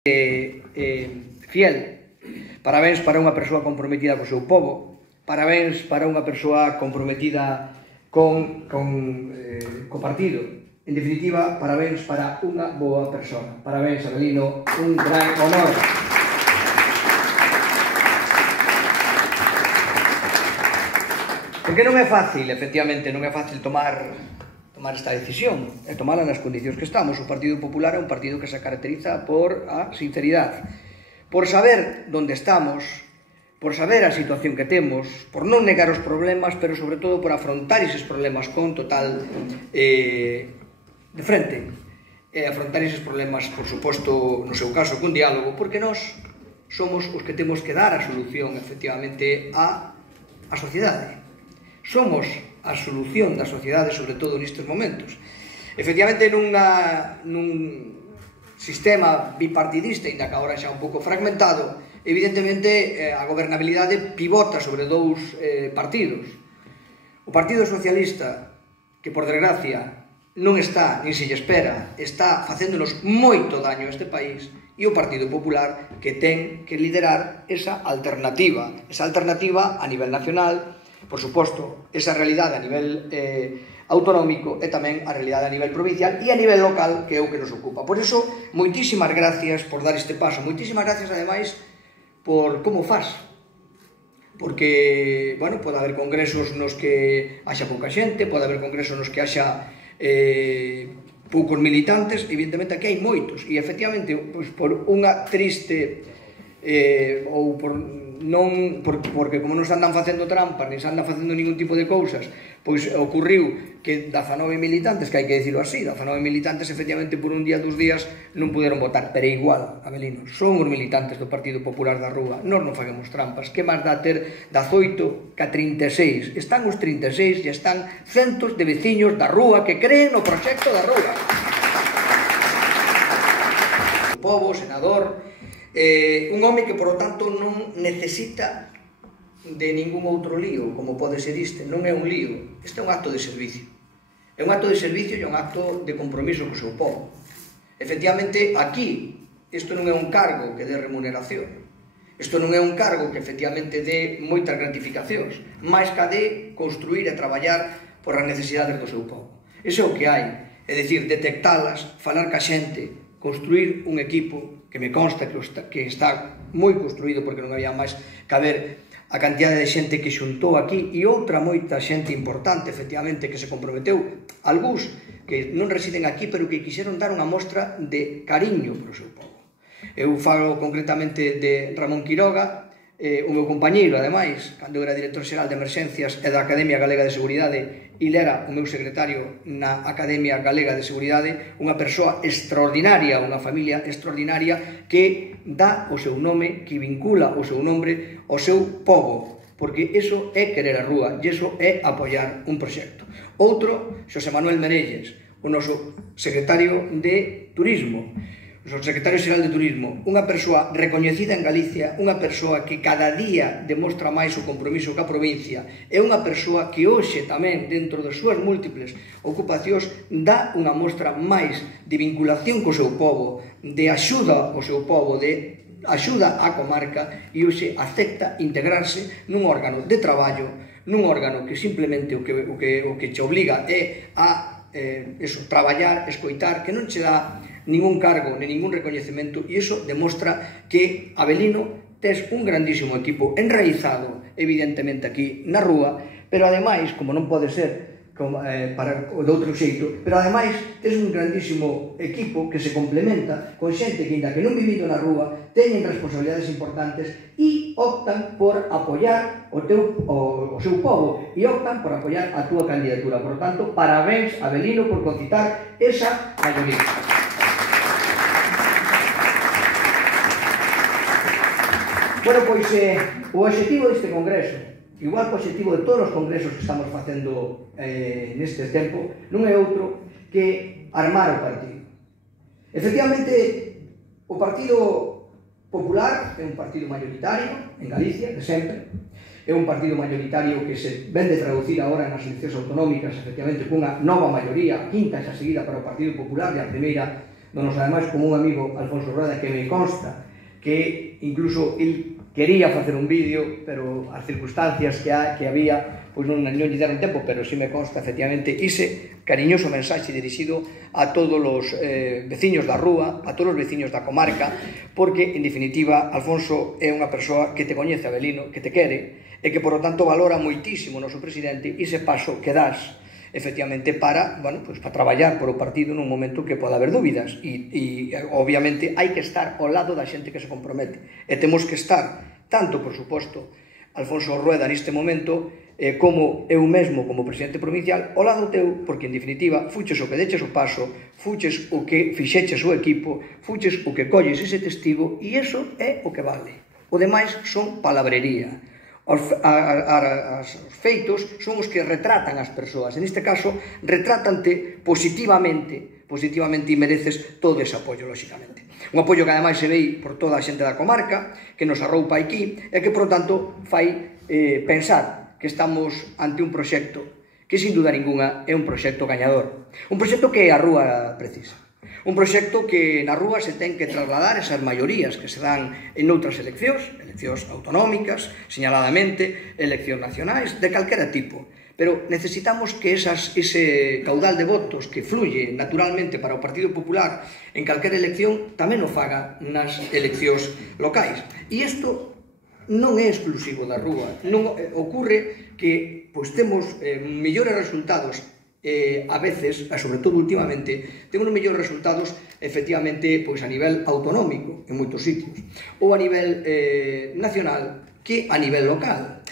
fiel. Parabéns para unha persoa comprometida co seu pobo, parabéns para unha persoa comprometida co partido. En definitiva, parabéns para unha boa persoa. Parabéns, Avelino, un gran honor. Porque non é fácil, efectivamente, non é fácil tomar esta decisión e tomala nas condicións que estamos. O Partido Popular é un partido que se caracteriza por a sinceridade, por saber onde estamos, por saber a situación que temos, por non negar os problemas, pero sobre todo por afrontar eses problemas con total de frente, e afrontar eses problemas, por suposto, no seu caso, con diálogo, porque nós somos os que temos que dar a solución, efectivamente, á sociedade. Somos a solución da sociedade, sobre todo nestes momentos. Efectivamente, nun sistema bipartidista, ainda que agora xa un pouco fragmentado, evidentemente a gobernabilidade pivota sobre dous partidos. O Partido Socialista, que por desgracia non está, nin se lle espera, está facéndonos moito daño a este país, e o Partido Popular, que ten que liderar esa alternativa a nivel nacional, por suposto, esa realidade a nivel autonómico e tamén a realidade a nivel provincial e a nivel local, que é o que nos ocupa. Por iso, moitísimas gracias por dar este paso, moitísimas gracias, ademais, por como faz. Porque, bueno, pode haber congresos nos que haxa pouca xente, pode haber congresos nos que haxa poucos militantes, evidentemente aquí hai moitos, e efectivamente, por unha triste ou por non, porque como non se andan facendo trampas, nin se andan facendo ningún tipo de cousas, pois ocurriu que 19 militantes, que hai que dicilo así, 19 militantes efectivamente por un día, 2 días non puderon votar, pero igual, Avelino, son os militantes do Partido Popular da Rúa, nós non facemos trampas, que máis dá ter 18 que 36, están os 36 e están centos de veciños da Rúa que creen no proxecto da Rúa. O pobo, o senador, un home que, por lo tanto, non necesita de ningún outro lío, como pode ser este. Non é un lío, este é un acto de servicio. É un acto de servicio e un acto de compromiso co seu povo. Efectivamente, aquí, isto non é un cargo que dé remuneración. Isto non é un cargo que, efectivamente, dé moitas gratificacións, máis que de construir e traballar por as necesidades do seu povo. Iso é o que hai, é dicir, detectalas, falar ca xente, construir un equipo que me consta que está moi construído, porque non había máis que haber a cantidade de xente que xuntou aquí e outra moita xente importante, efectivamente, que se comprometeu, algúns que non residen aquí, pero que quixeron dar unha mostra de cariño para o seu povo. Eu falo concretamente de Ramón Quiroga, o meu compañeiro, ademais, cando era director xeral de Emerxencias e da Academia Galega de Seguridade, e era o meu secretario na Academia Galega de Seguridade, unha persoa extraordinaria, unha familia extraordinaria que dá o seu nome, que vincula o seu nombre ao seu povo, porque iso é querer a rúa e iso é apoiar un proxecto. Outro, Xosé Manuel Merelles, o noso secretario de Turismo, o secretario xeral de Turismo, unha persoa recoñecida en Galicia, unha persoa que cada día demostra máis o compromiso ca provincia, é unha persoa que hoxe tamén, dentro das súas múltiples ocupacións, dá unha mostra máis de vinculación co seu povo, de axuda ao seu povo, de axuda á comarca, e hoxe acepta integrarse nun órgano de traballo, nun órgano que simplemente o que che obliga é a traballar, escoitar, que non che dá ningún cargo, ni ningún recoñecemento, e iso demostra que, Avelino, tes un grandísimo equipo enraizado, evidentemente, aquí na rúa, pero ademais, como non pode ser de outro xeito, pero ademais tes un grandísimo equipo que se complementa con xente que, ainda que non vivindo na rúa, teñen responsabilidades importantes e optan por apoiar o seu povo e optan por apoiar a túa candidatura. Por tanto, parabéns, Avelino, por concitar esa maioría. Bueno, pois o objetivo deste congreso, igual que o objetivo de todos os congresos que estamos facendo neste tempo, non é outro que armar o partido. Efectivamente, o Partido Popular é un partido mayoritario en Galicia, de sempre, é un partido mayoritario que se ven de traducir agora nas eleccións autonómicas, efectivamente, cunha nova maioría, a quinta xa seguida para o Partido Popular e a primeira donos ademais como un amigo Alfonso Rueda que me consta que incluso el quería facer un vídeo, pero as circunstancias que había pois non lle deron tempo, pero si me consta efectivamente ese cariñoso mensaxe dirixido a todos os veciños da rúa, a todos os veciños da comarca, porque en definitiva Alfonso é unha persoa que te coñece, Avelino, que te quere e que por lo tanto valora moitísimo o noso presidente ese paso que das efectivamente para traballar por o partido nun momento que poda haber dúbidas e obviamente hai que estar ao lado da xente que se compromete e temos que estar, tanto por suposto Alfonso Rueda neste momento como eu mesmo como presidente provincial ao lado teu, porque en definitiva fuches o que deches o paso, fuches o que fixeches o equipo, fuches o que colles ese testigo e iso é o que vale. O demais son palabrería. Os feitos son os que retratan as persoas. En este caso, retratante positivamente e mereces todo ese apoio, lóxicamente. Un apoio que ademais se ve por toda a xente da comarca, que nos arroupa aquí, e que, por tanto, fai pensar que estamos ante un proxecto que, sin duda ninguna, é un proxecto gañador. Un proxecto que a rúa precisa. Un proxecto que na rúa se ten que trasladar esas maiorías que se dan en outras eleccións autonómicas, señaladamente, eleccións nacionais, de calquera tipo. Pero necesitamos que ese caudal de votos que fluye naturalmente para o Partido Popular en calquera elección tamén o faga nas eleccións locais. E isto non é exclusivo da rúa. Non ocorre que temos mellores resultados a veces, e sobre todo últimamente, temos mellores resultados efectivamente a nivel autonómico en moitos sitios ou a nivel nacional que a nivel local.